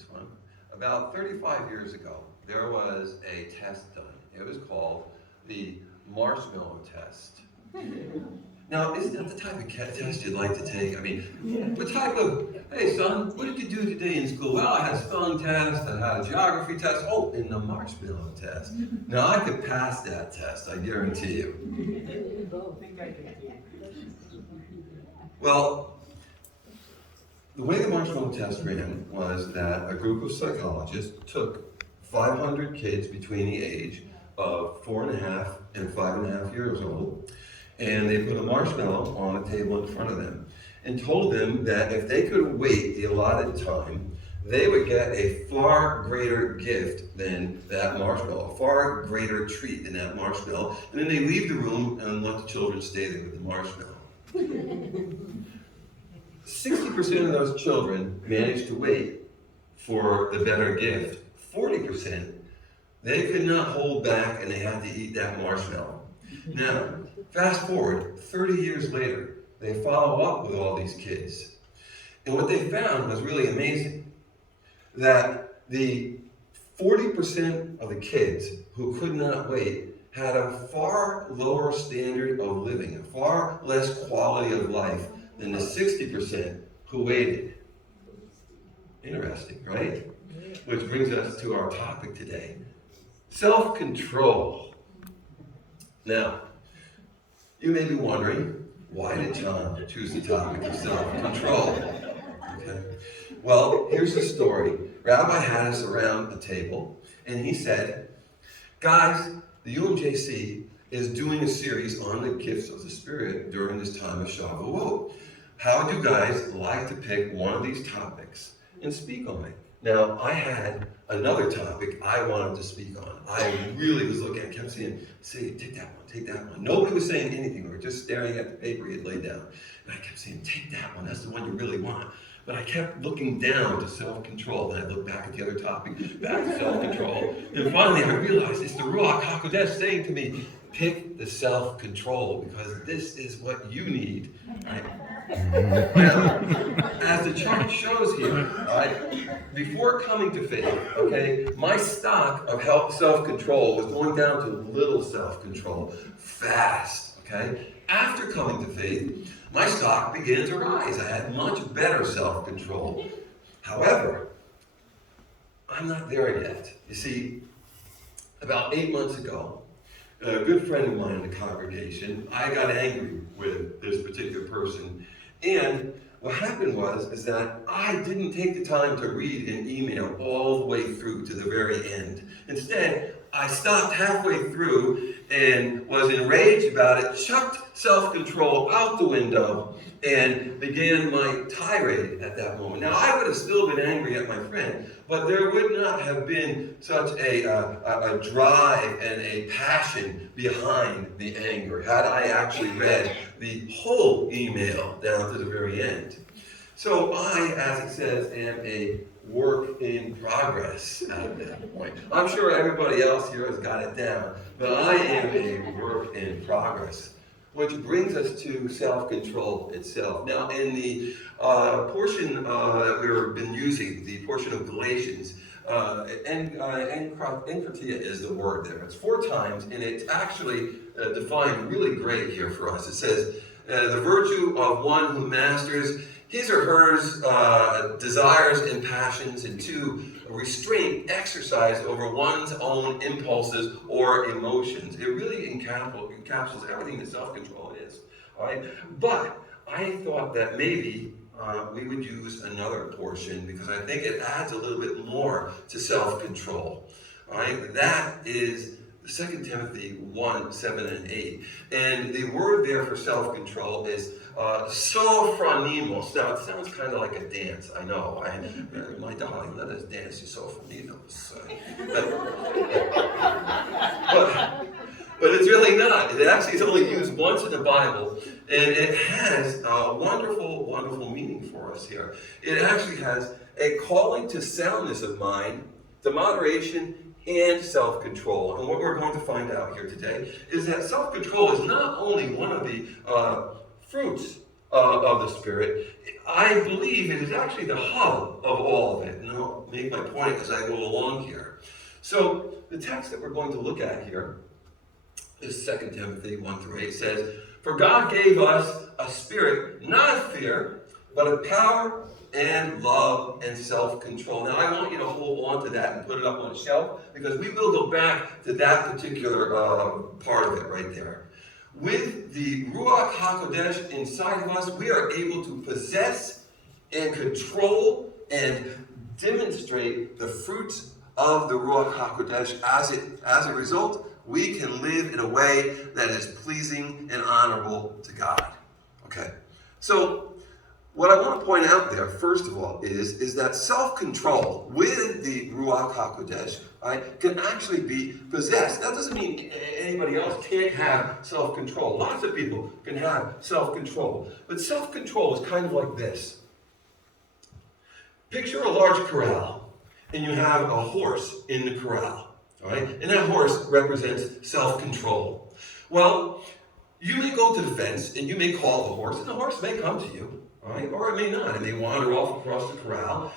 this one. About 35 years ago, there was a test done. It was called the marshmallow test. Now, isn't that the type of test you'd like to take? I mean, what type of, hey son, what did you do today in school? Well, I had a spelling test, I had a geography test, oh, and the marshmallow test. Now, I could pass that test, I guarantee you. Well, the way the marshmallow test ran was that a group of psychologists took 500 kids between the age of 4.5 and 5.5 years old, and they put a marshmallow on a table in front of them and told them that if they could wait the allotted time, they would get a far greater gift than that marshmallow, a far greater treat than that marshmallow. And then they leave the room and let the children stay there with the marshmallow. 60% of those children managed to wait for the better gift. 40%, they could not hold back and they had to eat that marshmallow. Now, fast forward, 30 years later, they follow up with all these kids. And what they found was really amazing, that the 40% of the kids who could not wait had a far lower standard of living, a far less quality of life than the 60% who waited. Interesting, right? Which brings us to our topic today, self-control. Now, you may be wondering, why did John choose the topic of self-control? Okay. Well, here's the story. Rabbi had us around a table, and he said, guys, the UMJC is doing a series on the gifts of the Spirit during this time of Shavuot. How would you guys like to pick one of these topics and speak on it? Now, I had another topic I wanted to speak on. I really was looking, I kept saying, say, take that one, take that one. Nobody was saying anything. We were just staring at the paper he had laid down. And I kept saying, take that one, that's the one you really want. But I kept looking down to self-control, and I looked back at the other topic, back to self-control. And finally I realized it's the Ruach HaKodesh saying to me, pick the self-control, because this is what you need. Right? Now, as the chart shows here, right, before coming to faith, okay, my stock of self-control was going down to little self-control, fast, okay? After coming to faith, my stock began to rise. I had much better self-control. However, I'm not there yet. You see, about 8 months ago, a good friend of mine in the congregation, I got angry with this particular person. And what happened is that I didn't take the time to read an email all the way through to the very end. Instead, I stopped halfway through and was enraged about it, chucked self-control out the window, and began my tirade at that moment. Now, I would have still been angry at my friend, but there would not have been such a drive and a passion behind the anger had I actually read the whole email down to the very end. So I, as it says, am a work in progress at that point. I'm sure everybody else here has got it down, but I am a work in progress. Which brings us to self-control itself. Now, in the portion that we've been using, the portion of Galatians, enkratia is the word there. It's 4 times, and it's actually defined really great here for us. It says, the virtue of one who masters his or her desires and passions, and 2, restraint, exercise over one's own impulses or emotions. It really encapsulates everything that self-control is. All right? But I thought that maybe we would use another portion, because I think it adds a little bit more to self-control. All right? That is 2 Timothy 1, 7, and 8. And the word there for self-control is sophronimos. Now, it sounds kind of like a dance, I know. My darling, let us dance to sophronimos. But it's really not. It actually is only used once in the Bible, and it has a wonderful, wonderful meaning for us here. It actually has a calling to soundness of mind, to moderation, and self-control. And what we're going to find out here today is that self-control is not only one of the fruits of the Spirit. I believe it is actually the hub of all of it. Now, make my point as I go along here. So the text that we're going to look at here is 2 Timothy 1-8 says, "For God gave us a spirit, not of fear, but of power and love and self-control." Now I want you to hold on to that and put it up on a shelf, because we will go back to that particular part of it right there. With the Ruach HaKodesh inside of us, we are able to possess and control and demonstrate the fruits of the Ruach HaKodesh. As a result, we can live in a way that is pleasing and honorable to God. Okay, so what I want to point out there, first of all, is that self-control with the Ruach HaKodesh, right, can actually be possessed. That doesn't mean anybody else can't have self-control. Lots of people can have self-control. But self-control is kind of like this. Picture a large corral, and you have a horse in the corral. All right? And that horse represents self-control. Well, you may go to the fence, and you may call the horse, and the horse may come to you. All right? Or it may not. It may wander off across the corral.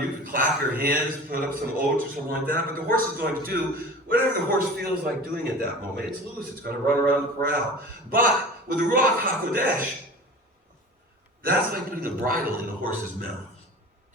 You can clap your hands, put up some oats or something like that, but the horse is going to do whatever the horse feels like doing at that moment. It's loose. It's going to run around the corral. But with the Ruach HaKodesh, that's like putting a bridle in the horse's mouth.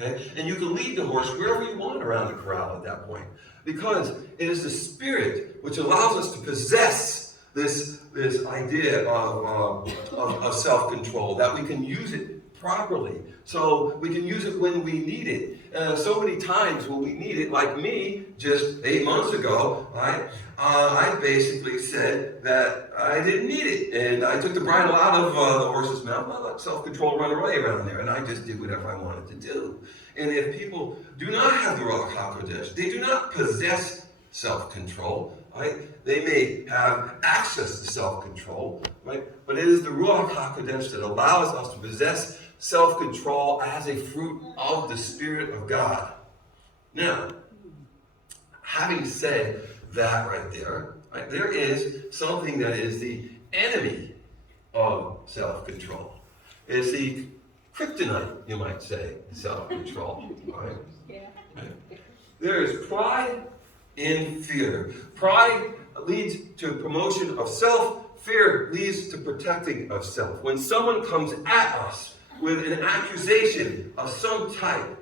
Okay? And you can lead the horse wherever you want around the corral at that point. Because it is the Spirit which allows us to possess this idea of self-control, that we can use it properly. So we can use it when we need it. So many times when we need it, like me, just 8 months ago, I basically said that I didn't need it. And I took the bridle out of the horse's mouth. I let self-control run away around there. And I just did whatever I wanted to do. And if people do not have the Ruach HaKodesh, they do not possess self-control, right? They may have access to self-control, right? But it is the Ruach HaKodesh that allows us to possess self-control as a fruit of the Spirit of God. Now, having said that right there, right, there is something that is the enemy of self-control. It's the kryptonite, you might say, self-control. Right? Yeah. Right? There is pride and fear. Pride leads to promotion of self. Fear leads to protecting of self. When someone comes at us with an accusation of some type,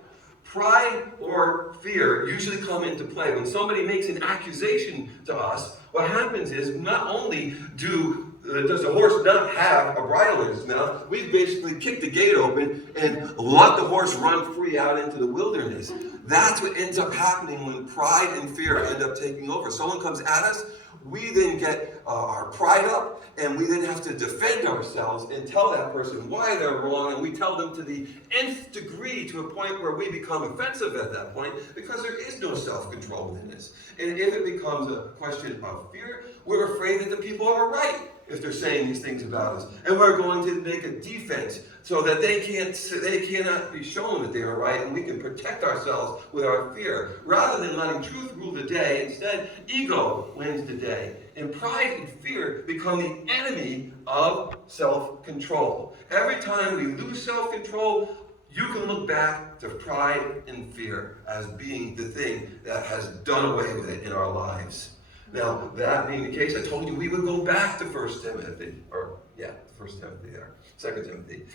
pride or fear usually come into play. When somebody makes an accusation to us, what happens is not only does the horse not have a bridle in his mouth, we basically kick the gate open and let the horse run free out into the wilderness. That's what ends up happening when pride and fear end up taking over. Someone comes at us, we then get our pride up, and we then have to defend ourselves and tell that person why they're wrong, and we tell them to the nth degree, to a point where we become offensive at that point, because there is no self-control within this. And if it becomes a question of fear, we're afraid that the people are right if they're saying these things about us. And we're going to make a defense so that they cannot be shown that they are right, and we can protect ourselves with our fear. Rather than letting truth rule the day, instead, ego wins the day. And pride and fear become the enemy of self-control. Every time we lose self-control, you can look back to pride and fear as being the thing that has done away with it in our lives. Now, that being the case, I told you we would go back to 1 Timothy, 1 Timothy there, 2 Timothy.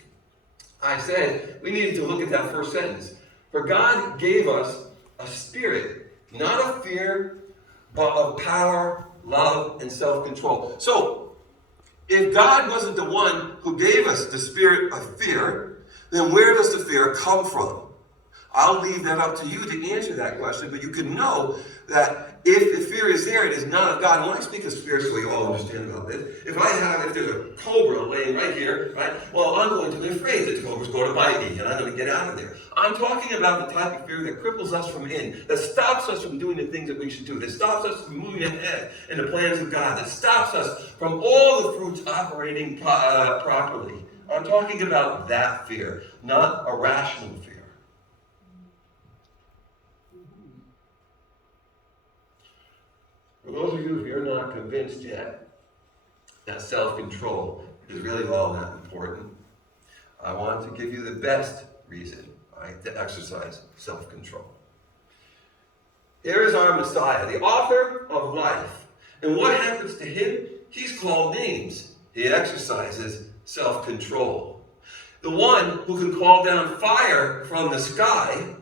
I said we needed to look at that first sentence. For God gave us a spirit, not of fear, but of power, love, and self-control. So, if God wasn't the one who gave us the spirit of fear, then where does the fear come from? I'll leave that up to you to answer that question, but you can know that if the fear is there, it is not of God. And when I speak of fear, so you all understand about this, if there's a cobra laying right here, right, well, I'm going to be afraid that the cobra's going to bite me, and I'm going to get out of there. I'm talking about the type of fear that cripples us from in, that stops us from doing the things that we should do, that stops us from moving ahead in the plans of God, that stops us from all the fruits operating properly. I'm talking about that fear, not a rational fear. For those of you who are not convinced yet that self-control is really all that important, I want to give you the best reason, right, to exercise self-control. Here is our Messiah, the author of life. And what happens to him? He's called names. He exercises self-control. The one who can call down fire from the sky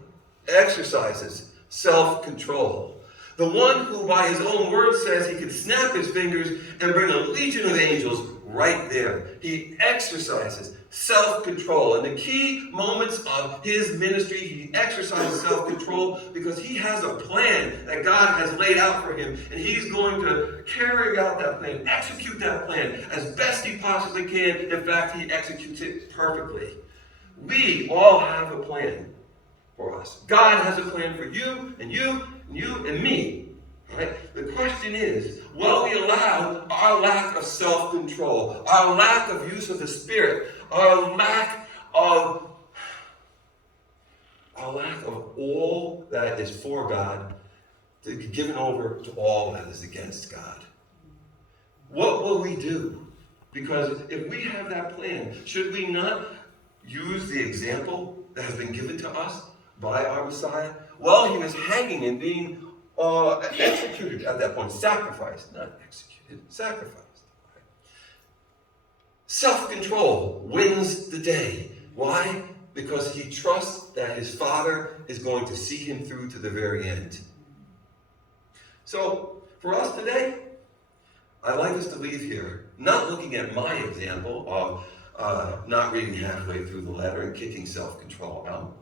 exercises self-control. The one who by his own word says he can snap his fingers and bring a legion of angels right there. He exercises self-control. In the key moments of his ministry, he exercises self-control because he has a plan that God has laid out for him. And he's going to carry out that plan, execute that plan as best he possibly can. In fact, he executes it perfectly. We all have a plan for us. God has a plan for you and you and you and me. Right? The question is, will we allow our lack of self-control, our lack of use of the Spirit, our lack of all that is for God to be given over to all that is against God? What will we do? Because if we have that plan, should we not use the example that has been given to us by our Messiah? Well, he was hanging and being executed at that point. Sacrificed, not executed. Sacrificed. Right? Self-control wins the day. Why? Because he trusts that his Father is going to see him through to the very end. So, for us today, I'd like us to leave here not looking at my example of not reading halfway through the letter and kicking self-control out.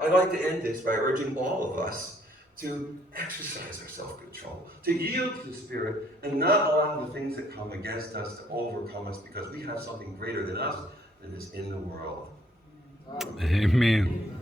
I'd like to end this by urging all of us to exercise our self-control, to yield to the Spirit, and not allow the things that come against us to overcome us, because we have something greater than us that is in the world. Amen.